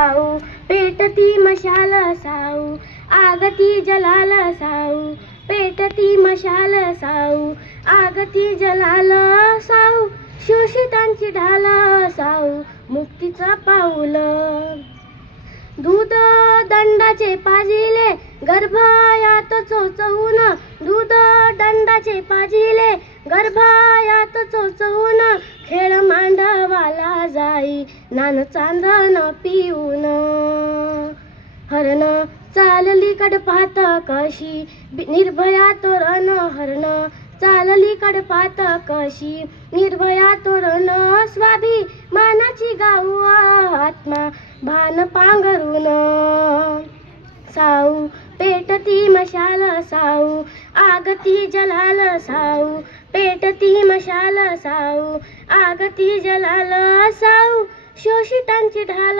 साऊ पेटती मशाल साऊ आगती जलाल साऊ पेटती मशाल साऊ आगती जलाल साऊ शोषितांची ढाल साऊ मुक्तीचा पाऊल. दूध दंडाचे पाजिले गर्भायात चोचवून दूध दंडाचे पाजिले गर्भायात चोचवून खेळ मांडवाला जाई नान चांदण पिऊ. हरण चालली कडपात कशी? बि- निर्भया तोरण हरण चालली कडपात कशी? निर्भया तोरण स्वाभिमानाची गाऊ आत्मा भान पांघरून. साऊ पेटती मशाल साऊ आगती जलाल साऊ पेटती मशाल साऊ आगती जलाल साऊ शोषितांची ढाल